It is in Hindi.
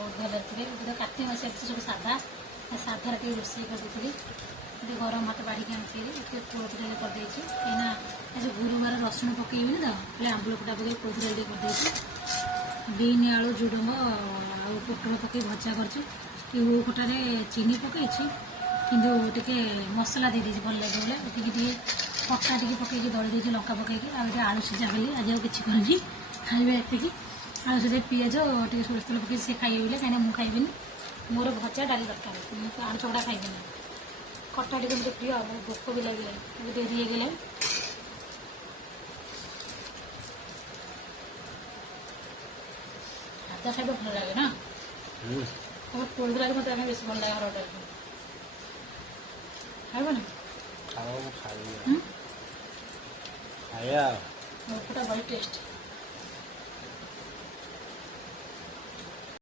बहुत भल थे तो कार्तिक मास सब साधा साधार टे रोषे करी गरम भात बाढ़ आनी कोळथ डाली करदे कहीं आज गुरुवार रसुण पकईबी तो बोले आंबुल फुटा पकड़ कोळथ डाली करदे बीन आलू झुडुंग आ पोटल पकई भजा कर खटार चीनी पकई किंतु टे मसला दे देती भल लगे बोले टे पक्का टे पकई दली देती लंका पकई आगे आलू सिझा कली आज आउ कि करनी खाइबा एति आलू सीधे पिज टे सोरिष तेल पकई से खाइबे बोले कहीं मुझे खाइबी मोर भजा डाली दरकार आलू चकड़ा खाइबी खट्टा टे मतलब प्रिय भोक भी लगे डेरी हो भात खाइबा भल लगे ना कोल्ड डाली मत बेस भल लगे हर डाली खाइब ना खाया बड़ी टेस्ट